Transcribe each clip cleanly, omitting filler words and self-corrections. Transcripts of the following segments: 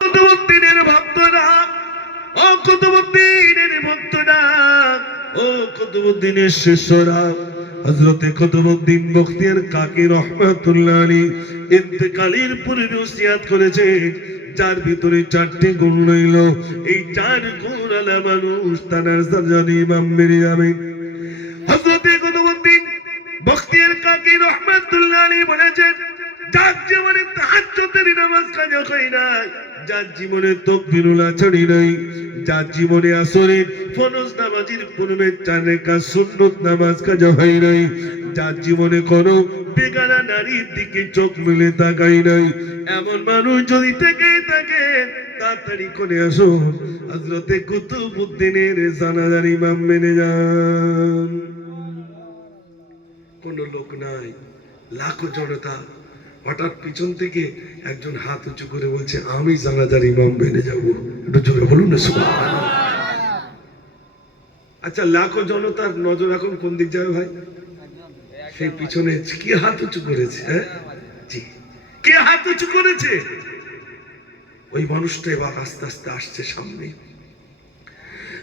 কুতুবউদ্দিনের ভক্তরা, ও কুতুবউদ্দিনের ভক্তরা, ও কুতুবউদ্দিনের শিষ্যরা, হযরতে কুতুবউদ্দিন বখতিয়ার কাকি রহমাতুল্লাহ আলাইহি ইন্তেকালের পূর্বে ওসিয়ত করেছেন, যার ভিতরে চারটি গুণ রইল। এই চার গুণ আলা মানুষ তার সাজানি ইমাম মেনে যাবে। হযরতে কুতুবউদ্দিন বখতিয়ার কাকি রহমাতুল্লাহ আলাইহি বলেছেন, যার জীবনে তাহাজ্জুদের নামাজ কাজা হয় না, যার জীবনে তাকবীরুল ছাড়ি নাই, যার জীবনে আসরের ফরজ নামাজের পূর্বে 4 রাকাত সুন্নত নামাজ কাজা হয় নাই, যার জীবনে কোনো বেগানা নারীর দিকে চোখ মেলে তাকাই নাই, এমন মানুষ যদি থেকে থাকে তাড়াতাড়ি করে আসুন, হযরতে কুতুবউদ্দিনের জানাজার ইমাম মেনে যান। কোন লোক নাই, লাখো জনতা, হঠাৎ পিছন থেকে একজন হাত উঁচু করে বলছে, আমি জানাজার ইমাম মেনে যাবো। একটু জোরে বলুন না সুবহানাল্লাহ। আচ্ছা, লাখো জনতার নজর এখন কোন দিক যাবে ভাই? সেই পিছনে কি হাত উঁচু করেছে? জি, কে হাত উঁচু করেছে? ওই মানুষটা এবার আস্তে আস্তে আসছে সামনে।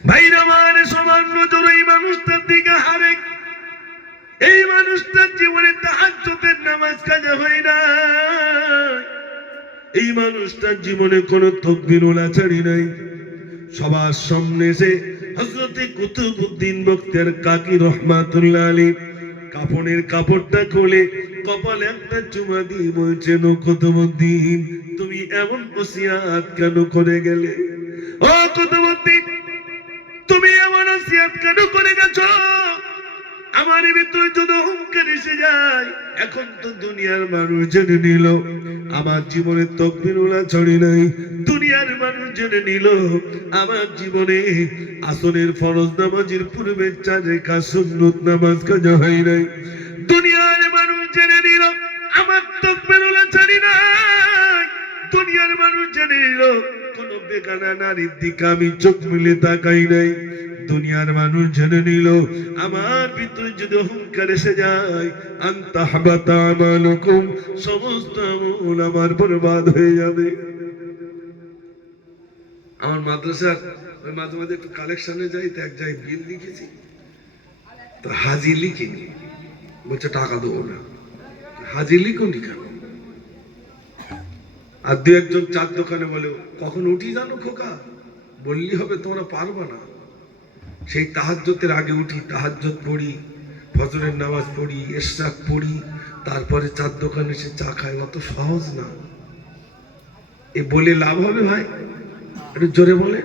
ভাইরা আমার, সবার নজর এই মানুষটার দিকে হারে। এই মানুষটার জীবনে তাহাজ্জুদের নামাজ কাজা হয় না, এই মানুষটার জীবনে কোনো তাকবীরুল ছাড়ি নাই। সবার সামনে এসে হযরতে কুতুবউদ্দিন বখতিয়ার কাকি রহমাতুল্লাহ আলাইহি কাফনের কাপড়টা খুলে কপালে একটা চুমা দিয়ে বলছেন, ও কুতুবউদ্দিন, তুমি এমন ওসিয়ত কেন করে গেলে? ও কুতুবউদ্দিন, তুমি এমন ওসিয়ত কেন করে গেছো? আমার ভিতরে যদি অহংকার এসে যায়, এখন তো দুনিয়ার মানুষ জেনে নিল আমার জীবনে তাকবীরুল ছড়ি নাই, দুনিয়ার মানুষ জেনে নিল আমার জীবনে আসরের ফরজ নামাজের পূর্বে 4 রাকাত সুন্নত নামাজ কাজা হয় নাই, দুনিয়ার মানুষ জেনে নিল আমার তাকবীরুল ছড়ি নাই, দুনিয়ার মানুষ জেনে নিল কোন বেগানা নারীর দিকে আমি চোখ মেলে তাকাই নাই, দুনিয়ার মানুষ জেনে নিল আমার ভিতরে যদি অহংকার এসে যায়, আনতাহবাতা আমালুকুম, সমস্ত আমল আমার বরবাদ হয়ে যাবে। আমার মাদ্রাসার ওই মাঝে মাঝে একটু কালেকশনে যাই, তো এক জায়গায় বিল লিখেছি, তো হাজি লিখিনি, বলছে টাকা দেবো না। হাজি লিখুনি কেন? আর দু একজন চার দোকানে বলে, কখন উঠি জানো খোকা? বললি হবে, তোমরা পারবা না। সেই তাহাজ্জুদের আগে উঠি, তাহাজ্জুদ পড়ি, ফজরের নামাজ পড়ি, ইশরাক পড়ি, তারপরে চার দোকানে এসে চা খাই। অত সহজ না। এ বলে লাভ হবে ভাই? একটু জোরে বলে।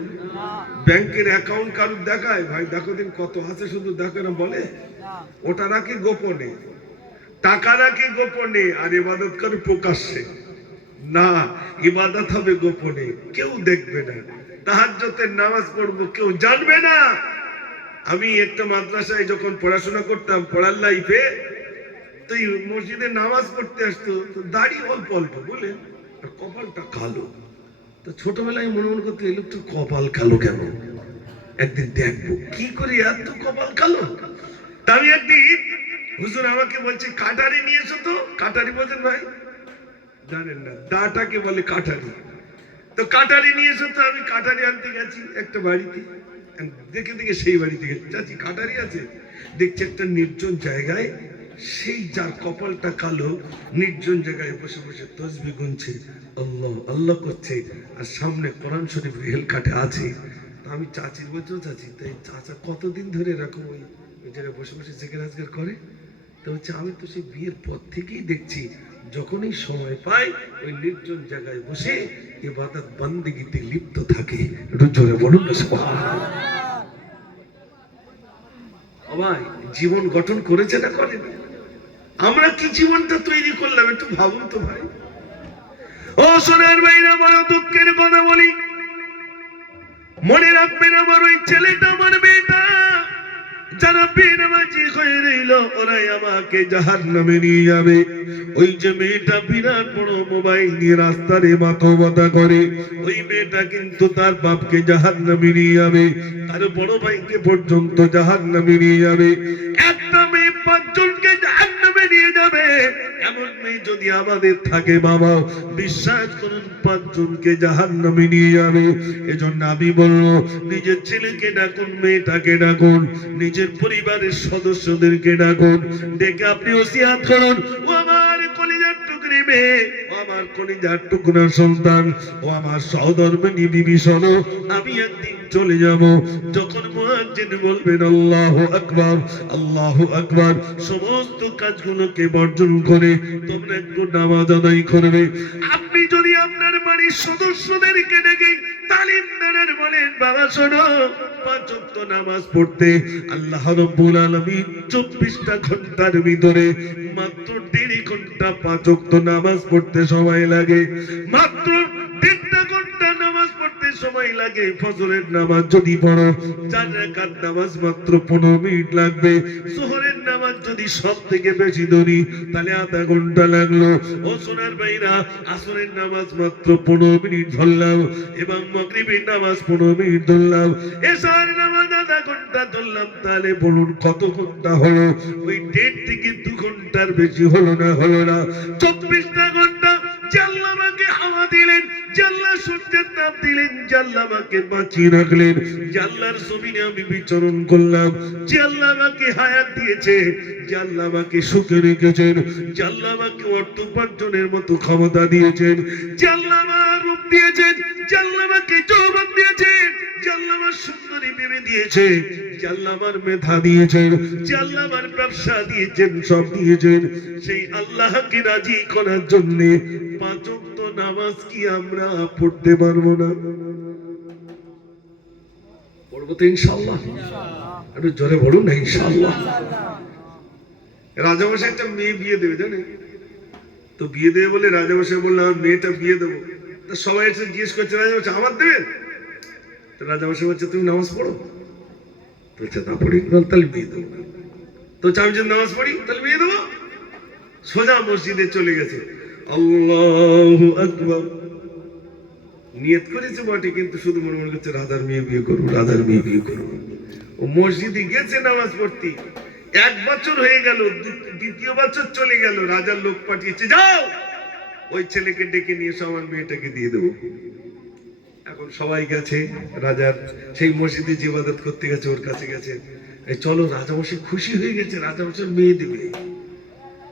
ব্যাংকের অ্যাকাউন্ট কারুর দেখায়, ভাই দেখো দিন কত আছে, শুধু দেখো না বলে, ওটা নাকি গোপনে, টাকা নাকি গোপনে, আর ইবাদত করে প্রকাশ্যে। না, ইবাদত হবে গোপনে, কেউ দেখবে না। তাহাজ্জুদের নামাজ পড়বো, কেউ জানবে না। আমি একটা মাদ্রাসায় যখন পড়াশোনা করতাম, পড়ার লাইফে, তো মসজিদে নামাজ পড়তে আসতো, তো দাড়ি অল্প অল্প বলে, আর কপালটা কালো। তো ছোটবেলায় মনে মনে করতে, এই লোকটার কপাল কালো কেন? একদিন দেখবো কি করে এত কপাল কালো। তা আমি একদিন, হুজুর আমাকে বলছে কাটারি নিয়ে এসো তো। কাটারি বোঝেন ভাই? জানেন না, দাটাকে বলে কাটারি। তো কাটারি নিয়ে এসো তো। আমি কাটারি আনতে গেছি একটা বাড়িতে, দেখে দেখে সেই বাড়িতে গেছি, চাচি কাটারি আছে? দেখছি একটা নির্জন জায়গায়, সেই যার কপালটা কালো, নির্জন জায়গায় বসে বসে তসবিহ গুনছে, আল্লাহ আল্লাহ করছে, আর সামনে কোরআন শরীফ রেল কাটে আছে। আমি চাচির বলছি, চাচি তাই চাচা কতদিন ধরে এরকম ওই জায়গায় বসে বসে জিকির আজকার করে? তো হচ্ছে, আমি তো সেই বিয়ের পর থেকেই দেখছি, যখনই সময় পায় ওই নির্জন জায়গায় বসে ইবাদত বান্দেগিতে লিপ্ত থাকে। একটু জোরে বলুন না সুবহানাল্লাহ। ও ভাই, জীবন গঠন করেছে না করেনি? আমরা কি জীবনটা তৈরি করলাম একটু ভাবুন তো ভাই। ও সোনার ভাইরা, বড় দুঃখের কথা বলি, মনে রাখবেন আমার ওই ছেলেটা, আমার মেয়েটা যারা বেনামাজি হয়ে রইল, ওরাই আমাকে জাহান্নামে নিয়ে যাবে। ওই যে মেয়েটা বিরাট বড় মোবাইল নিয়ে রাস্তারে মাথা করে, ওই মেয়েটা কিন্তু তার বাপকে জাহান্নামে নিয়ে যাবে, তার বড় ভাইকে পর্যন্ত জাহান্নামে নিয়ে যাবে। একটা মেয়ে 5 জনকে জাহান্নামে নিয়ে যাবে, এমন জাহান্নামে যদি আমাদের থাকে বাবা, বিশ্বাস করুন 5 জনকে জাহান্নামে নিয়ে যাবে। এজন্য আমি বলবো, নিজের ছেলেকে ডাকুন, মেয়েটাকে ডাকুন, নিজের পরিবারের সদস্যদেরকে ডাকুন, ডেকে আপনি ওসিয়াত করুন, ও আমার কলিজার টুকরি মেয়ে, ও আমার কলিজার টুকরা সন্তান, ও আমার সহধর্মিণী বিবি, শোনো, আমি একদিন চলে যাব। যখন মুয়াজ্জিন বলবেন আল্লাহু আকবার, আল্লাহু আকবার, সমস্ত কাজগুলোকে বর্জন করে তোমরা একটু নামাজ আদায় করবে। আপনি যদি আপনার বাড়ির সদস্যদেরকে ডেকে তালিম দেন, বলেন বাবা শোনো, 5 ওয়াক্ত নামাজ পড়তে আল্লাহ রাব্বুল আলামিন 24টা ঘন্টার ভিতরে মাত্র 1.5 ঘন্টা 5 ওয়াক্ত নামাজ পড়তে সময় লাগে, মাত্র 1.5 ঘন্টা নামাজ পড়তে সময় লাগে। ফজরের নামাজ যদি পড়ো 4 রাকাত নামাজ মাত্র 15 মিনিট লাগবে। যোহরের নামাজ যদি সব থেকে বেশি ধরি তাহলে আধা ঘন্টা লাগলো। ও সোনার ভাইরা, আসরের নামাজ মাত্র 15 মিনিট ধরলাম, এবং মাগরিবের নামাজ 15 মিনিট ধরলাম, এশার নামাজ আধা ঘন্টা ধরলাম, তাহলে বলুন কত ঘন্টা হলো? ওই 1.5 থেকে 2 ঘন্টার বেশি হলো না? হলো না? 24টা ঘন্টা আল্লাহ আমাকে হাওয়া দিলেন, আল্লাহ সূর্যের তাপ দিলেন, আল্লাহ আমাকে বাঁচিয়ে রাখলেন, আল্লাহর জমিনে আমি বিচরণ করলাম, আল্লাহ আমাকে হায়াত দিয়েছে, আল্লাহ আমাকে সুখে রেখেছেন, আল্লাহ আমাকে অর্থ উপার্জনের মতো ক্ষমতা দিয়েছেন, আল্লাহ আমার রূপ দিয়েছেন, আল্লাহ আমাকে যৌবন দিয়েছেন, আল্লাহ আমার সুন্দরী বিবি দিয়েছে, আল্লাহ আমার মেধা দিয়েছেন, আল্লাহ আমার ব্যবসা দিয়েছেন, সব দিয়েছেন। সেই আল্লাহকে রাজি করার জন্য 5 ওয়াক্ত নামাজ কি আমরা পড়তে পারবো না? পড়বো তো ইনশাআল্লাহ। একটু জোরে বলুন না ইনশাআল্লাহ। রাজামশাই একটা মেয়ে বিয়ে দেবে, জানেন তো? বিয়ে দেবে বলে রাজামশাই বললো আমার মেয়েটা বিয়ে দেবো। তো সবাই এসে জিজ্ঞেস করছে, রাজামশাই আমার দেবেন? তো রাজামশাই বলছে তুমি নামাজ পড়ো? বলছে না পড়ি, তাহলে বিয়ে দেবো। তো আমি যদি নামাজ পড়ি তাহলে বিয়ে দেবো। সোজা মসজিদে চলে গেছে, আল্লাহু আকবার, নিয়ত করেছে বটে, কিন্তু শুধু মনে মনে করছে রাজার মেয়ে বিয়ে করবো, রাজার মেয়ে বিয়ে করবো। ও মসজিদে গেছে নামাজ পড়তে, 1 বছর হয়ে গেল, 2য় বছর চলে গেল, রাজার লোক পাঠিয়েছে, যাও ওই ছেলেকে ডেকে নিয়ে এসো, আমার মেয়েটাকে দিয়ে দেবো। এখন সবাই গেছে, রাজার সেই মসজিদে যে ইবাদত করতে গেছে ওর কাছে গেছে, চলো, রাজামশাই খুশি হয়ে গেছে, রাজামশাই মেয়ে দেবে।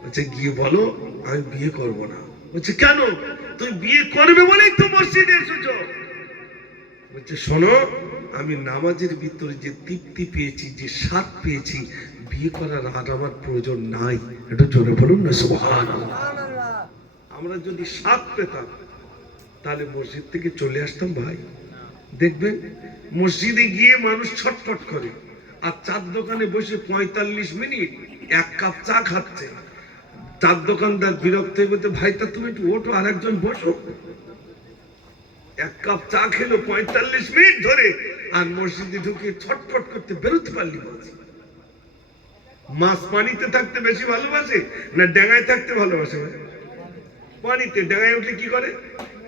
বলছে গিয়ে বলো আমি বিয়ে করব না। বলছে কেন? তুমি বিয়ে করবে বলেই তো মসজিদে এসেছো। বলছে শোনো, আমি নামাজের ভিতরে যে তৃপ্তি পেয়েছি, যে স্বাদ পেয়েছি, বিয়ে করার আর আমার প্রয়োজন নাই। একটু জোরে বলুন না সুবহানাল্লাহ। আমরা যদি স্বাদ পেতাম তাহলে মসজিদ থেকে চলে আসতাম ভাই। দেখবেন মসজিদে গিয়ে মানুষ ছটফট করে, আর চার দোকানে বসে 45 মিনিট 1 কাপ চা খাচ্ছে। চার দোকানদার বিরক্ত হয়ে বলতে, ভাই তা তুমি একটু ওঠো, আর একজন বসো। 1 কাপ চা খেলো 45 মিনিট ধরে, আর মসজিদে ঢুকে ছটফট করতে বেরোতে পারলি বলছে। মাছ পানিতে থাকতে বেশি ভালোবাসে না ডেঙ্গায় থাকতে ভালোবাসে? পানিতে। ডেঙ্গায় উঠলে কি করে?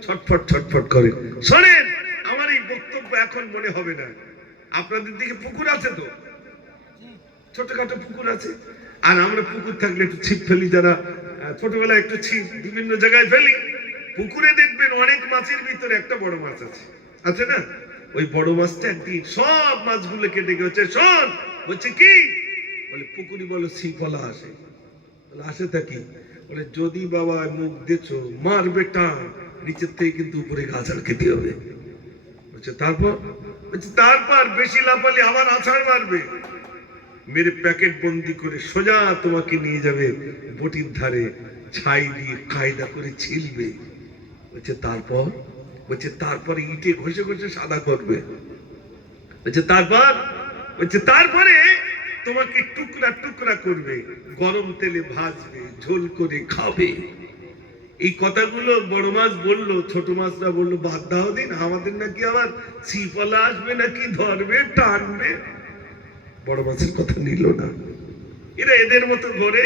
ছটফট ছটফট করে। শোনেন, আমার এই বক্তব্য এখন মনে হবে না। আপনাদের দিকে পুকুর আছে তো? ছোটখাটো পুকুর আছে। আর আমরা পুকুর থাকলে একটু ছিপ ফেলি, যারা ছোটবেলায় একটু ছিপ বিভিন্ন জায়গায় ফেলি। পুকুরে দেখবেন অনেক মাছের ভিতরে একটা বড় মাছ আছে, আছে না? ওই বড় মাছটা একদিন সব মাছগুলো কেটে গেছে। শোন, বলছে কি? বলে পুকুরি বলো ছিপওয়ালা আসে। বলে আসে থাকি? বলে যদি বাবা মুখ দেখছো মারবে টান, নিচের থেকে কিন্তু উপরে আছাড় খেতে হবে। বলছে তারপর? বলছে তারপর বেশি লাফালে আবার আছাড় মারবে, মেরে প্যাকেট বন্দি করে সোজা তোমাকে নিয়ে যাবে বটির ধারে, ছাই দিয়ে কায়দা করে ছিলবে। বলছে তারপর? বলছে তারপরে ইটে ঘষে ঘষে সাদা করবে। বলছে তারপর? বলছে তারপরে তোমাকে টুকরা টুকরা করবে, গরম তেলে ভাজবে, ঝোল করে খাবে। এই কথাগুলো বড় মাছ বললো, ছোট মাছরা বললো বাদ দাও দিন, আমাদের নাকি আবার ছিপওয়ালা আসবে, নাকি ধরবে টানবে। বড় মাছের কথা নিল না। এরা এদের মতো ঘরে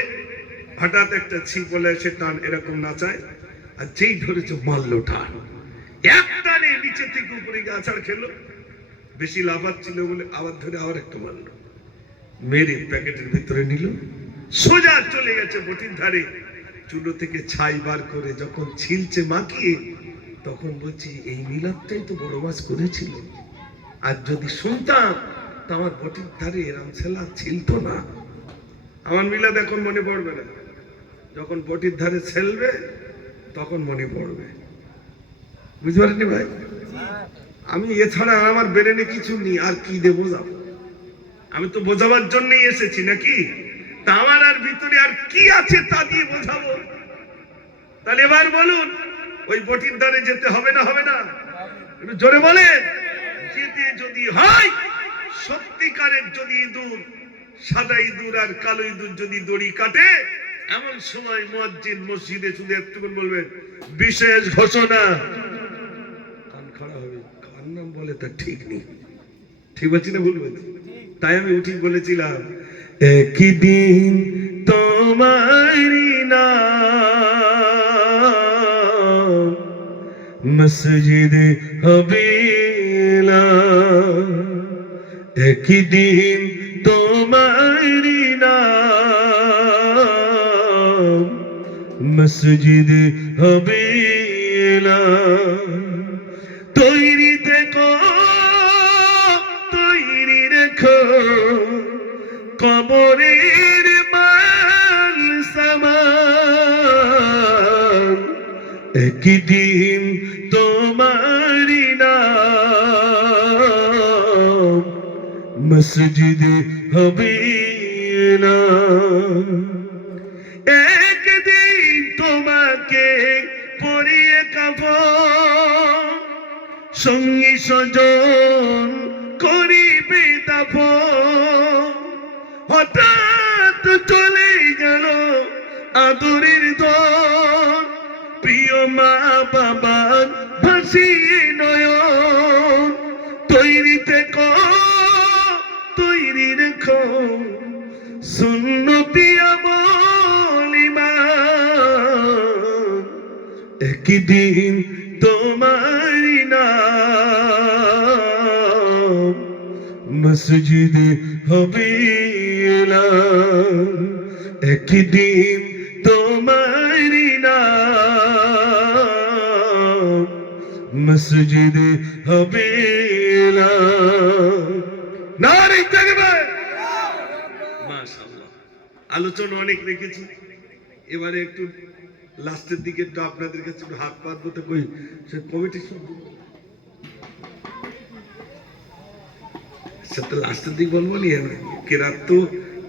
হঠাৎ একটা ছিপওয়ালা এসে টান এরকম নাচায়, আর যেই ধরেছে মারলো টান, এক টানে নিচে থেকে উপরে আছাড় খেলো। বেশি লাফাচ্ছিল বলে আবার ধরে আবার একটু মারলো, মেরে প্যাকেটের ভিতরে নিল, সোজা চলে গেছে বটির ধারে। চুলো থেকে ছাই বার করে যখন ছিলছে মাখিয়ে, তখন বলছি এই মিলাদটাই তো বড় মাছ করেছিল। আর যদি শুনতাম তো আমার বটির ধারে এরম ছেলা ছিল না। আমার মিলাদ এখন মনে পড়বে না, যখন বটির ধারে ছেলবে তখন মনে পড়বে। বুঝতে পারেননি ভাই? আমি এছাড়া আমার ব্রেনে কিছু নেই, আর কি দিয়ে বোঝাবো? আমি তো বোঝাবার জন্যই এসেছি নাকি? তা আমার আর ভিতরে আর কি আছে তা দিয়ে বোঝাবো? তাহলে এবার বলুন, ওই বটির ধারে যেতে হবে না হবে না? একটু জোরে বলেন। যেতে যদি হয়, সত্যিকারের যদি ইঁদুর, সাদা ইঁদুর আর কালো ইঁদুর যদি দড়ি কাটে, এমন সময় মুয়াজ্জিন মসজিদে শুধু একটুকুন বলবেন, বিশেষ ঘোষণা। কান খাড়া হবে, কার নাম বলে তা ঠিক নেই। ঠিক বলছি না ভুল বলছি? তাই আমি উঠি বলেছিলাম, একদিন তোমারি নাম মসজিদ হবে না, একদিন তোমারি নাম মসজিদ হবে না। তৈরি থেকো, তৈরি রেখো কবরের মাল সামান, একদিন তোমারি নাম মসজিদ হবে না। একদিন তোমাকে পরিয়ে কাফন, সঙ্গী স্বজন করিবে দাফন। হঠাৎ চলে গেল আদরের দল, প্রিয় মা বাবার ভাসিয়ে নয়ন। তৈরি থেকো, তৈরি রেখো সুন্নতি আমল ঈমান, একদিন তোমারি নাম মসজিদ হবে না, একদিন তোমারি নাম মসজিদ হবে না। নারে তাকবীর! মাশাআল্লাহ, আলোচনা অনেক রেখেছি। এবারে একটু লাস্টের দিকে একটু আপনাদের কাছে একটু হাত পাতবো তো কই সে কমিটি সব সে তো লাস্টের দিক বলবো নি। কেরাত তো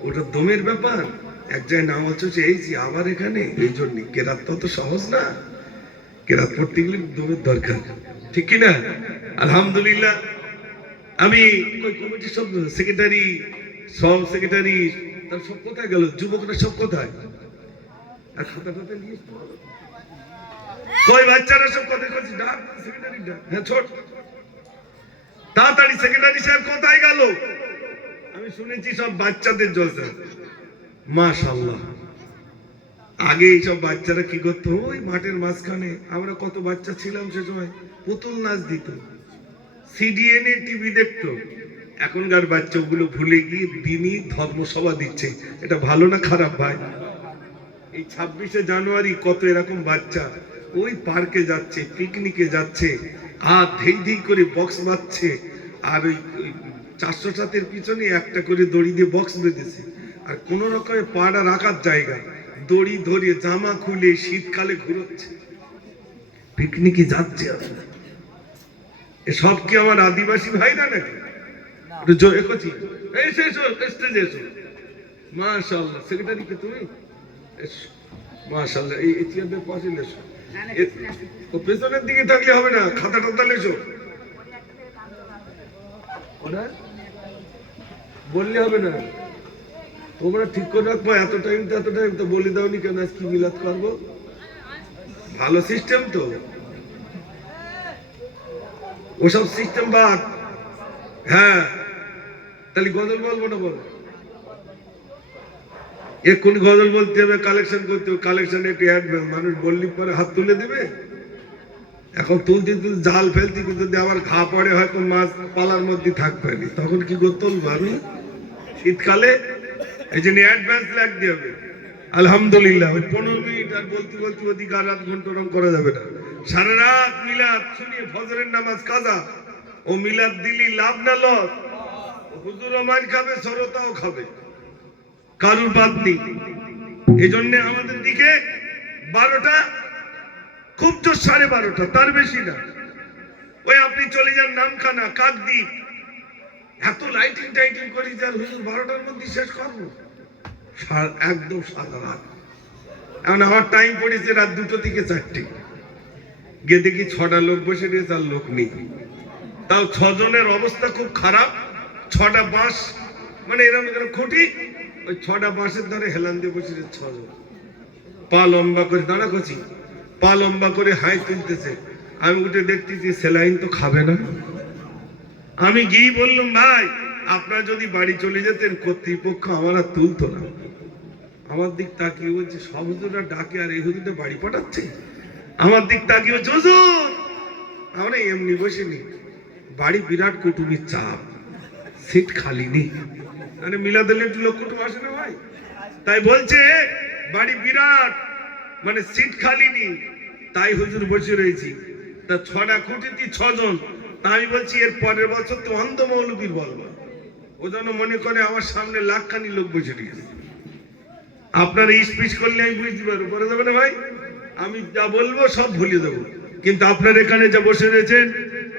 ওটা দমের ব্যাপার, এক জায়গায় নামাজ হচ্ছে এই যে আবার এখানে, এই জন্য কেরাত তো সহজ না। কেরাত পড়তে গেলে দমের দরকার, ঠিক কিনা? আলহামদুলিল্লাহ। আমি ওই কমিটির সব সেক্রেটারি, সব সেক্রেটারি, তার সব কোথায় গেল? যুবকরা সব কোথায়? আর খাতা টাতা নিয়ে কই বাচ্চারা সব কথা করছি, ডাক সেক্রেটারি ডাক। হ্যাঁ ছোট, তাড়াতাড়ি সেক্রেটারি সাহেব কোথায় গেল? আমি শুনেছি সব বাচ্চাদের জলসা। মাশাআল্লাহ। আগে এইসব বাচ্চারা কি করতো, ওই মাঠের মাঝখানে আমরা কত বাচ্চা ছিলাম সে সময়, পুতুল নাচ দিত, সিডিএনএ টিভি দেখতো। এখনকার বাচ্চাগুলো ভুলে গিয়ে দিনই ধর্মসভা দিচ্ছে। এটা ভালো না খারাপ ভাই? এই 26শে জানুয়ারি কত এরকম বাচ্চা ওই পার্কে যাচ্ছে, পিকনিকে যাচ্ছে, আর ধেই ধেই করে বক্স বাজছে, আর ওই 407-এর পিছনে একটা করে দড়ি দিয়ে বক্স বেঁধেছে, আর কোন রকমের পাড়া রাখার জায়গা, দড়ি ধরিয়ে জামা খুলে শীতকালে ঘুরোচ্ছে, পিকনিকে যাচ্ছে। এসব কি আমার আদিবাসী ভাইরা নাকি? একটু জোরে করছি, এসো এসো স্টেজে এসো। মাশাআল্লাহ, সেক্রেটারি কে তুমি? এসো মাশাআল্লাহ। এই চেয়ারের পাশে এসো, ও পেছনের দিকে থাকলে হবে না, খাতা টাতা লেসো, বললে হবে না। তোমরা ঠিক করে রাখবো এত টাইম তো, এত টাইম তো বলে দাওনি কেন? আজ কি মিলাদ করবো? ভালো সিস্টেম তো, ওসব সিস্টেম বাদ। হ্যাঁ, তাহলে গজল বলবো না? বল, এক্ষুনি গজল বলতে হবে, কালেকশন করতে হবে। কালেকশন একটু অ্যাডভান্স, মানুষ বললি পরে হাত তুলে দেবে। এখন তুলতে তুলতে জাল ফেলতে যদি আবার ঘা পড়ে, হয়তো মাছ পালার মধ্যে থাকবে না, তখন কি করতে হবে আমি শীতকালে? এই জন্য অ্যাডভান্স লাগতে হবে। আলহামদুলিল্লাহ। ওই 15 মিনিট আর বলতে বলতে ওদিকে আর রাত ঘন্টরম করা যাবে না। সারা রাত মিলাদ শুনিয়ে ফজরের নামাজ কাজা। ও মিলাদ দিলি লাভ না লস? হুজুরও মার খাবে, শ্রোতাও খাবে, কারুর বাদ নেই। এই জন্য আমাদের দিকে 12টা, খুব জোর 12:30, তার বেশি না। ওই আপনি চলে যান নামখানা, কাকদ্বীপ, এত লাইটিং টাইটিং করি যার হুজুর 12টার মধ্যে শেষ করবো, একদম সাদা রাত। এখন আমার টাইম পড়েছে রাত 2টো থেকে 4টে। গিয়ে দেখি 6টা লোক বসে রয়েছে, আর লোক নেই। তাও 6 জনের অবস্থা খুব খারাপ। 6টা বাঁশ, মানে এরকম এরকম খুঁটি, ওই 6টা বাঁশের ধরে হেলান দিয়ে বসে 6 জন, পা লম্বা করে দাঁড়া করছি, পা লম্বা করে হাই তুলতেছে। আমি উঠে দেখতেছি সেলাইন তো খাবে না। আমি গিয়ে বললাম, ভাই আপনারা যদি বাড়ি চলে যেতেন, কর্তৃপক্ষ আমার আর তুলতো না। আমার দিক তাকিয়ে বলছে, সব হুজুররা ডাকে আর এই হুজুরটা বাড়ি পাঠাচ্ছে। আমার দিক তাকিয়ে বলছে, হুজুর আমরা এমনি বসিনি, বাড়ি বিরাট কুটুমির চাপ, সিট খালি নেই। মানে মিলাদুল একটু লোক কুটুম আসে না ভাই, তাই বলছে বাড়ি বিরাট, মানে সিট খালি নেই, তাই হুজুর বসে রয়েছি। তা 6টা খুঁটিতে 6 জন। তা আমি বলছি এর পরের বছর তো অন্ধ মৌলবীর বলবো, ও যেন মনে করে আমার সামনে লাখখানি লোক বসে রয়েছে। আপনারা স্পিচ করলে আমি বুঝতে পারবো, বলে যাবে না ভাই, আমি যা বলবো সব ভুলে দেবো। কিন্তু আপনার এখানে যা বসে রয়েছেন,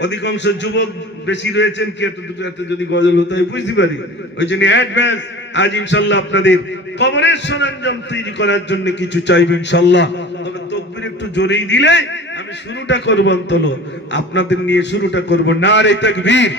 অধিকাংশ যুবক বেশি রয়েছেন, কি একটা দুটো একটা যদি গজল হতো আমি বুঝতে পারি। ওই জন্য অ্যাডভান্স আজ ইনশাল্লাহ আপনাদের কবরের সরঞ্জাম তৈরি করার জন্য কিছু চাইবে ইনশাল্লাহ। তবে তকবীর একটু জোরেই দিলে আমি শুরুটা করবো, অন্তত আপনাদের নিয়ে শুরুটা করবো। নারে তাকবীর।